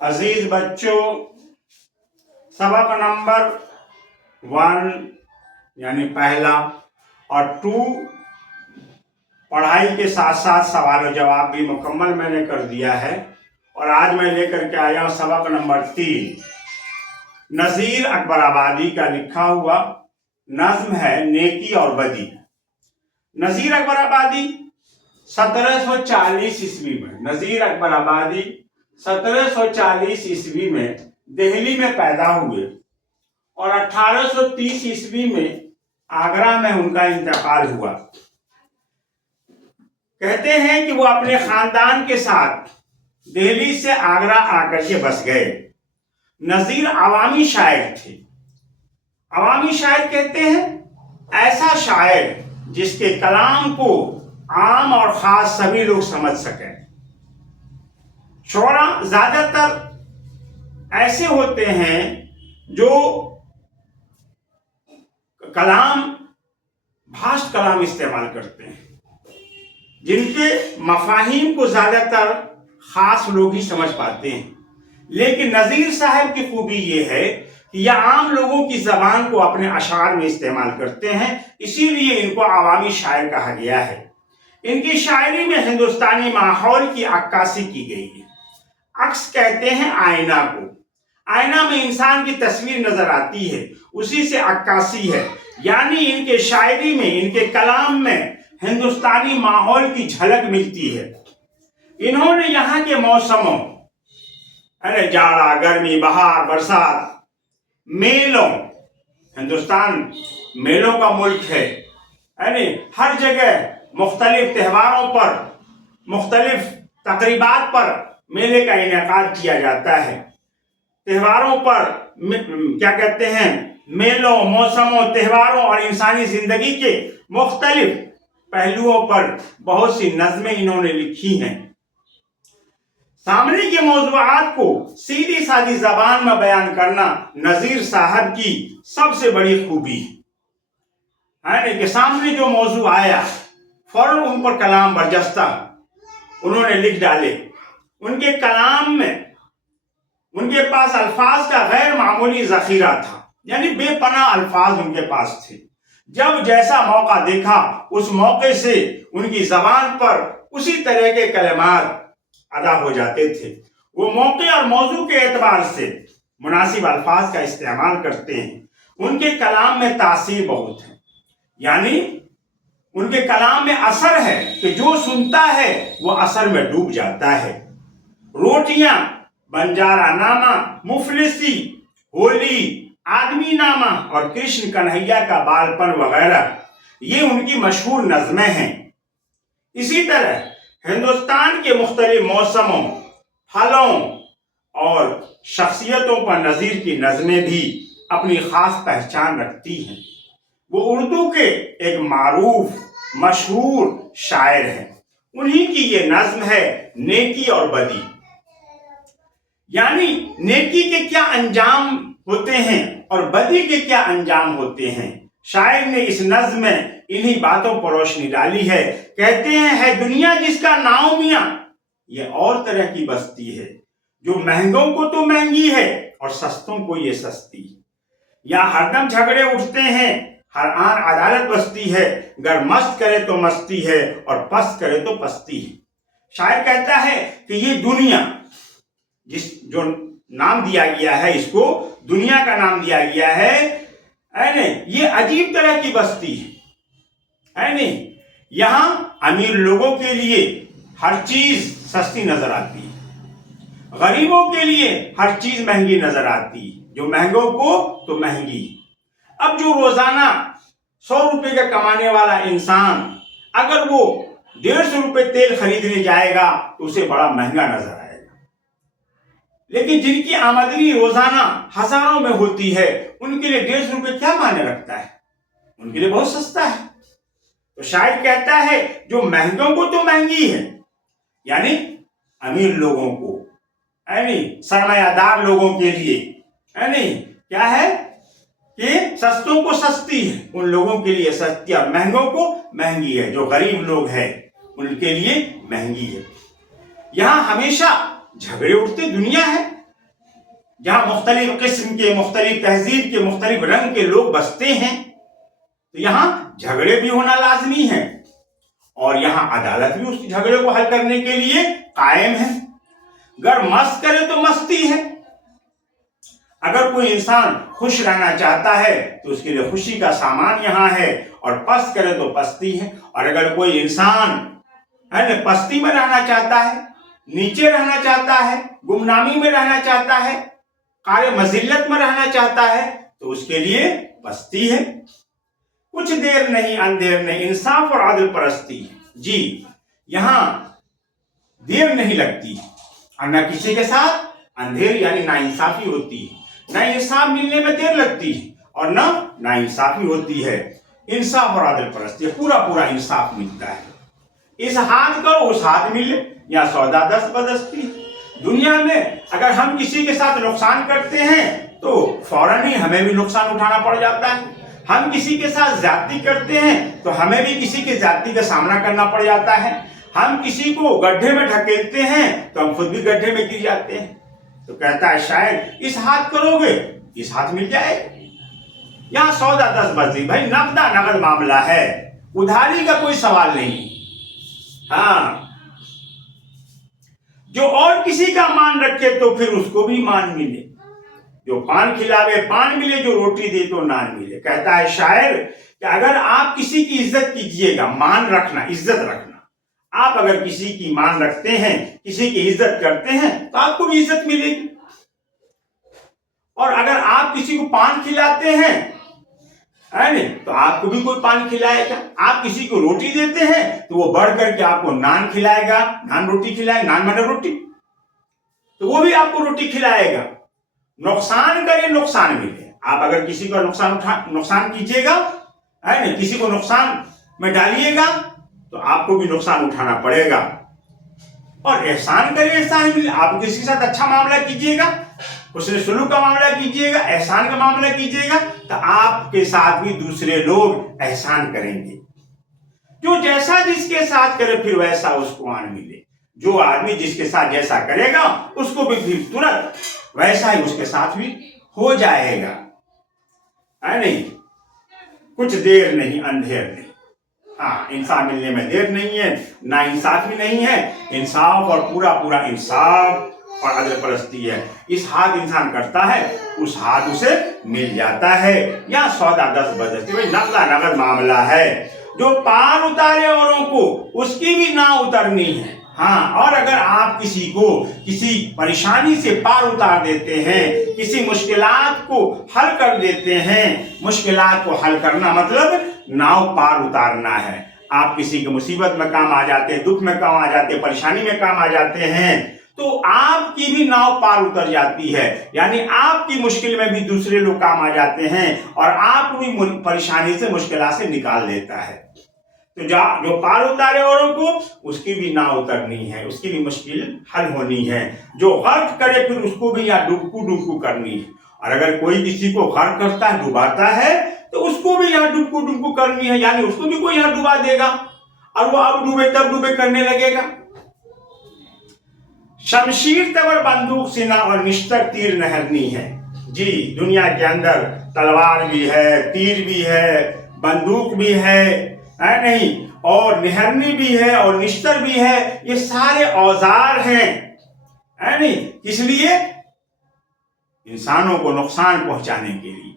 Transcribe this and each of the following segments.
अजीज बच्चों, सबक नंबर 1 यानी पहला और 2 पढ़ाई के साथ साथ सवाल और जवाब भी मुकम्मल मैंने कर दिया है। और आज मैं लेकर के आया हूँ सबक नंबर 3। नज़ीर अकबराबादी का लिखा हुआ नज्म है नेकी और बदी। नज़ीर अकबराबादी 1740 ईस्वी में नज़ीर अकबराबादी 1740 ईस्वी में दिल्ली में पैदा हुए और 1830 ईस्वी में आगरा में उनका इंतकाल हुआ। कहते हैं कि वो अपने खानदान के साथ दिल्ली से आगरा आकर के बस गए। नज़ीर अवामी शायर थे। अवामी शायर कहते हैं ऐसा शायर जिसके कलाम को आम और खास सभी लोग समझ सकें। शोरा ज्यादातर ऐसे होते हैं जो कलाम भास्ट कलाम इस्तेमाल करते हैं, जिनके मफाहिम को ज्यादातर खास लोग ही समझ पाते हैं। लेकिन नज़ीर साहब की खूबी ये है कि यह आम लोगों की जबान को अपने अशार में इस्तेमाल करते हैं, इसीलिए इनको अवामी शायर कहा गया है। इनकी शायरी में हिंदुस्तानी माहौल की अक्कासी की गई है। अक्स कहते हैं आईना को। आईना में इंसान की तस्वीर नजर आती है, उसी से अक्कासी है। यानी इनके शायरी में, इनके कलाम में हिंदुस्तानी माहौल की झलक मिलती है। इन्होंने यहाँ के मौसमों जाड़ा, गर्मी, बहार, बरसात, मेलों, हिंदुस्तान मेलों का मुल्क है। हर जगह मुख्तलिफ त्योहारों पर, मुख्तलिफ तकरीबात पर मेले का इनेकाद किया जाता है। त्योहारों पर क्या कहते हैं, मेलों, मौसमों, त्योहारों और इंसानी जिंदगी के मुख्तलिफ पहलुओं पर बहुत सी नज़में इन्होंने लिखी हैं। सामने के मौज़ूआत को सीधी सादी जबान में बयान करना नज़ीर साहब की सबसे बड़ी खूबी है। कि सामने जो मौजू आया फौरन उन पर कलाम बरजस्ता उन्होंने लिख डाले। उनके कलाम में उनके पास अल्फाज का गैर मामूली जखीरा था, यानी बेपनाह अल्फाज उनके पास थे। जब जैसा मौका देखा उस मौके से उनकी जबान पर उसी तरह के कलमात अदा हो जाते थे। वो मौके और मौजू के एतबार से मुनासिब अल्फाज का इस्तेमाल करते हैं। उनके कलाम में तासीर बहुत है, यानी उनके कलाम में असर है कि जो सुनता है वो असर में डूब जाता है। रोटियां, बंजारा नामा, मुफलिसी, होली, आदमी नामा और कृष्ण कन्हैया का बालपन वगैरह ये उनकी मशहूर नज़में हैं। इसी तरह हिंदुस्तान के मुख्तलिफ मौसमों, फलों और शख्सियतों पर नज़ीर की नज़में भी अपनी खास पहचान रखती हैं। वो उर्दू के एक मारूफ मशहूर शायर हैं। उन्हीं की ये नज्म है नेकी और बदी। यानी नेकी के क्या अंजाम होते हैं और बदी के क्या अंजाम होते हैं। शायर ने इस नज्म में इन्हीं बातों पर रोशनी डाली है। कहते हैं, है दुनिया जिसका नाम मियां, ये और तरह की बस्ती है, जो महंगों को तो महंगी है और सस्तों को ये सस्ती। यहाँ हरदम झगड़े उठते हैं, हर आन अदालत बसती है, गर मस्त करे तो मस्ती है और पस्त करे तो पस्ती है। शायर कहता है कि ये दुनिया, जो नाम दिया गया है, इसको दुनिया का नाम दिया गया है, ये अजीब तरह की बस्ती है। यहाँ अमीर लोगों के लिए हर चीज सस्ती नजर आती है, गरीबों के लिए हर चीज महंगी नजर आती है, जो महंगों को तो महंगी। अब जो रोजाना 100 रुपए का कमाने वाला इंसान अगर वो 150 रुपए तेल खरीदने जाएगा तो उसे बड़ा महंगा नजर आएगा। लेकिन जिनकी आमदनी रोजाना हजारों में होती है, उनके लिए 150 रुपए क्या मायने रखता है, उनके लिए बहुत सस्ता है। तो शायर कहता है जो महंगों को तो महंगी है, यानी अमीर लोगों को, सरमायादार लोगों के लिए क्या है कि सस्तों को सस्ती है, उन लोगों के लिए सस्ती और महंगों को महंगी है। जो गरीब लोग हैं उनके लिए महंगी है। यहाँ हमेशा झगड़े उठते दुनिया है, जहां मुख्तलिफ किस्म के, मुख्तलिफ तहजीब के, मुख्तलिफ रंग के लोग बसते हैं, तो यहां झगड़े भी होना लाजमी है और यहां अदालत भी उस झगड़े को हल करने के लिए कायम है। अगर मस्त करे तो मस्ती है, अगर कोई इंसान खुश रहना चाहता है तो उसके लिए खुशी का सामान यहाँ है, और पस्त करे तो पस्ती है। और अगर कोई इंसान है ना पस्ती में रहना चाहता है, नीचे रहना चाहता है, गुमनामी में रहना चाहता है, कारे मजिल्लत में रहना चाहता है, तो उसके लिए पस्ती है। कुछ देर नहीं अंधेर नहीं, इंसाफ और आदिल परस्ती जी, यहां देर नहीं लगती और न किसी के साथ अंधेर यानी नाइंसाफी होती है, न इंसाफ मिलने में देर लगती है और न नाइंसाफी होती है। इंसाफ और आदिल परस्ती, पूरा पूरा इंसाफ मिलता है। इस हाथ करो उस हाथ मिले, या सौदा दस्त बदस्ती। दुनिया में अगर हम किसी के साथ नुकसान करते हैं तो फौरन ही हमें भी नुकसान उठाना पड़ जाता है। हम किसी के साथ ज्यादती करते हैं तो हमें भी किसी की ज्यादती का सामना करना पड़ जाता है। हम किसी को गड्ढे में ढकेलते हैं तो हम खुद भी गड्ढे में गिर जाते हैं। तो कहता है शायद इस हाथ करोगे इस हाथ मिल जाएगा। यहाँ सौदा दस्त बदस्ती, भाई नकदा नगद मामला है, उधारी का कोई सवाल नहीं। हाँ, जो और किसी का मान रखे तो फिर उसको भी मान मिले, जो पान खिलावे पान मिले, जो रोटी दे तो नान मिले। कहता है शायर कि अगर आप किसी की इज्जत कीजिएगा, मान रखना, इज्जत रखना, आप अगर किसी की मान रखते हैं, किसी की इज्जत करते हैं तो आपको भी इज्जत मिलेगी। और अगर आप किसी को पान खिलाते हैं है नहीं, तो आपको भी कोई पान खिलाएगा। आप किसी को रोटी देते हैं तो वो बढ़ करके आपको नान खिलाएगा, नान रोटी खिलाएगा, नान माने रोटी, तो वो भी आपको रोटी खिलाएगा। नुकसान करे नुकसान मिले, आप अगर किसी का नुकसान कीजिएगा है ना, किसी को नुकसान में डालिएगा तो आपको भी नुकसान उठाना पड़ेगा। और एहसान करे एहसान मिले, आप किसी के साथ अच्छा मामला कीजिएगा, उसने सुलूक का मामला कीजिएगा, एहसान का मामला कीजिएगा, तो आपके साथ भी दूसरे लोग एहसान करेंगे। जो जैसा जिसके साथ करे फिर वैसा उसको आन मिले। जो आदमी जिसके साथ जैसा करेगा उसको भी फिर तुरंत वैसा ही उसके साथ भी हो जाएगा, है नहीं। कुछ देर नहीं अंधेर नहीं। हाँ, इंसाफ मिलने में देर नहीं है, ना इंसाफी नहीं है, इंसाफ और पूरा पूरा इंसाफ और अदल परस्ती है। इस हाथ इंसान करता है उस हाथ उसे मिल जाता है। या सौदा दस्त बदस्ती, भाई नकदा नगद मामला है। जो पार उतारे औरों को उसकी भी ना उतरनी है। हाँ, और अगर आप किसी को किसी परेशानी से पार उतार देते हैं, किसी मुश्किलात को हल कर देते हैं, मुश्किलात को हल करना मतलब नाव पार उतारना है। आप किसी की मुसीबत में काम आ जाते हैं, दुख में काम आ जाते हैं, परेशानी में काम आ जाते हैं, तो आपकी भी नाव पार उतर जाती है। यानी आपकी मुश्किल में भी दूसरे लोग काम आ जाते हैं और आपको भी परेशानी से मुश्किलात से निकाल देता है। तो जो पार उतारे औरों को उसकी भी नाव उतरनी है, उसकी भी मुश्किल हल होनी है। जो गर्क करे फिर उसको भी यहाँ डुबकू करनी है। और अगर कोई किसी को गर्क करता है, डुबाता है, तो उसको भी यहाँ डुबकू करनी है, यानी उसको भी कोई यहाँ डुबा देगा और वो अब डूबे तब डूबे करने लगेगा। शमशीर तबर बंदूक सीना और निश्तर तीर नहरनी है। जी, दुनिया के अंदर तलवार भी है, तीर भी है, बंदूक भी है नहीं, और निहरनी भी है और निश्तर भी है। ये सारे औजार हैं, है नहीं, इसलिए इंसानों को नुकसान पहुंचाने के लिए,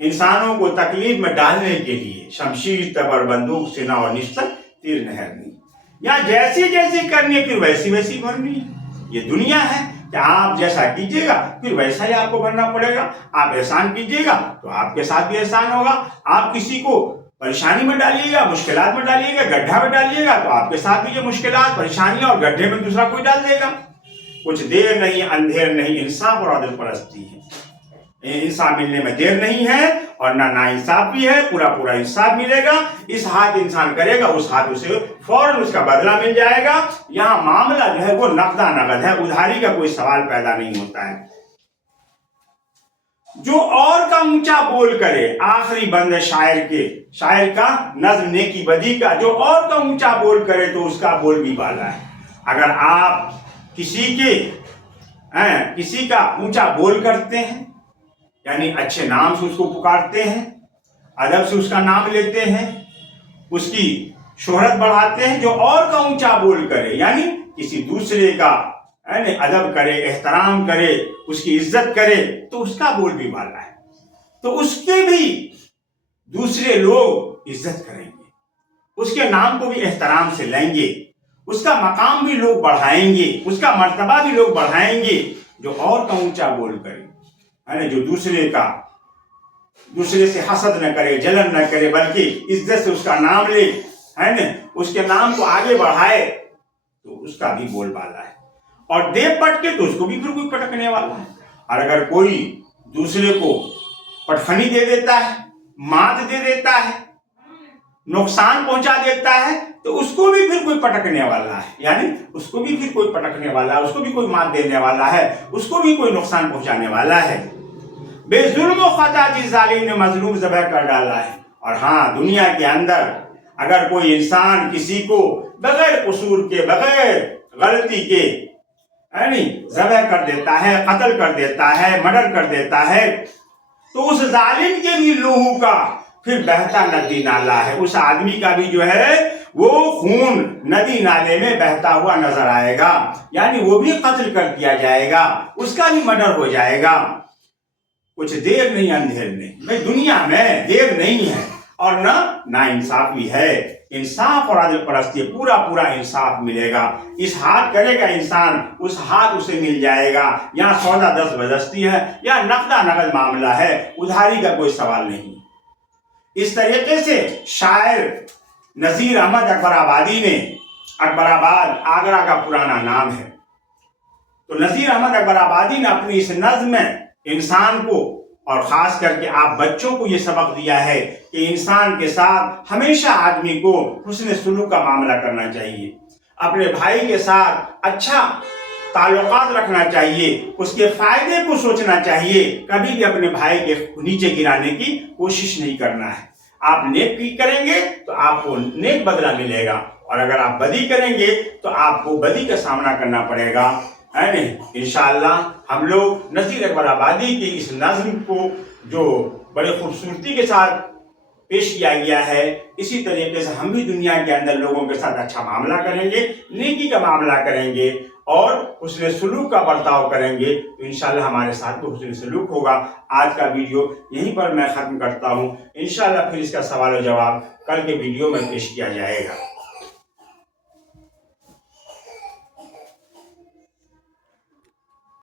इंसानों को तकलीफ में डालने के लिए शमशीर तबर बंदूक सीना और निश्तर तीर नहरनी, या जैसी जैसी करनी है फिर वैसी वैसी भरनी है। ये दुनिया है कि आप जैसा कीजिएगा फिर वैसा ही आपको भरना पड़ेगा। आप एहसान कीजिएगा तो आपके साथ भी एहसान होगा। आप किसी को परेशानी में डालिएगा, मुश्किलात में डालिएगा, गड्ढा में डालिएगा, तो आपके साथ भी ये मुश्किलात, परेशानियां और गड्ढे में दूसरा कोई डाल देगा। कुछ देर नहीं अंधेर नहीं, इंसाफ और अदल परस्ती है। इंसाफ मिलने में देर नहीं है और ना इंसाफ भी है, पूरा पूरा इंसाफ मिलेगा। इस हाथ इंसान करेगा उस हाथ उसे फौरन उसका बदला मिल जाएगा। यहाँ मामला जो है वो नकदा नगद है, उधारी का कोई सवाल पैदा नहीं होता है। जो और का ऊंचा बोल करे, आखिरी बंद है शायर का नज्म नेकी बदी का, जो और का ऊंचा बोल करे तो उसका बोल भी बाला है। अगर आप किसी का ऊंचा बोल करते हैं, यानी अच्छे नाम से उसको पुकारते हैं, अदब से उसका नाम लेते हैं, उसकी शोहरत बढ़ाते हैं, जो और का ऊंचा बोल करे, यानी किसी दूसरे का अदब करे, एहतराम करे, उसकी इज्जत करे, तो उसका बोल भी वाला है, तो उसके भी दूसरे लोग इज्जत करेंगे, उसके नाम को भी एहतराम से लेंगे, उसका मकाम भी लोग बढ़ाएंगे, उसका मर्तबा भी लोग बढ़ाएंगे, जो और का ऊंचा बोल करे, है ना, जो दूसरे से हसद न करे, जलन न करे, बल्कि इज्जत से उसका नाम ले, है ना, उसके नाम को आगे बढ़ाए, तो उसका भी बोल वाला है। और दे पटके तो उसको भी फिर कोई पटकने वाला है। और अगर कोई दूसरे को पटखनी दे देता है, मात दे देता है, नुकसान पहुंचा देता है, तो उसको भी फिर कोई पटकने वाला है, यानी उसको भी फिर कोई पटकने वाला है, उसको भी कोई मात देने वाला है, उसको भी कोई नुकसान पहुंचाने वाला है। बेजुल्म खता जिस जालिम ने मजलूम ज़बह कर डाला है। और हाँ, दुनिया के अंदर अगर कोई इंसान किसी को बगैर कसूर के, बगैर गलती के ज़बह कर देता है, कत्ल कर देता है, मर्डर कर देता है, तो उस जालिम के भी लहू का फिर बहता नदी नाला है, उस आदमी का भी जो है वो खून नदी नाले में बहता हुआ नजर आएगा, यानी वो भी कत्ल कर दिया जाएगा, उसका भी मर्डर हो जाएगा। कुछ देर नहीं अंधेर नहीं, भाई दुनिया में देर नहीं है, और ना इंसाफी है। इंसाफ और आदिल परस्ती पूरा पूरा इंसाफ मिलेगा। इस हाथ करेगा इंसान, उस हाथ उसे मिल जाएगा। यहाँ सौदा दस बदस्ती है या नकदा नकद मामला है, उधारी का कोई सवाल नहीं। इस तरीके से शायर नजीर अहमद अकबराबादी ने, अकबराबाद आगरा का पुराना नाम है, तो नजीर अहमद अकबराबादी ने अपनी इस नज्म में इंसान को और खास करके आप बच्चों को ये सबक दिया है कि इंसान के साथ हमेशा आदमी को हुस्न सुलूक का मामला करना चाहिए, अपने भाई के साथ अच्छा ताल्लुकात रखना चाहिए, उसके फायदे को सोचना चाहिए, कभी भी अपने भाई के नीचे गिराने की कोशिश नहीं करना है। आप नेक करेंगे तो आपको नेक बदला मिलेगा, और अगर आप बदी करेंगे तो आपको बदी का सामना करना पड़ेगा, है नहीं। इंशाअल्लाह हम लोग नज़ीर अकबराबादी की इस नज़्म को जो बड़े खूबसूरती के साथ पेश किया गया है, इसी तरीके से हम भी दुनिया के अंदर लोगों के साथ अच्छा मामला करेंगे, नेकी का मामला करेंगे और हुस्न सलूक का बर्ताव करेंगे, तो इंशाअल्लाह हमारे साथ तो हुस्न सलूक होगा। आज का वीडियो यहीं पर मैं ख़त्म करता हूँ। इंशाअल्लाह फिर इसका सवाल और जवाब कल के वीडियो में पेश किया जाएगा।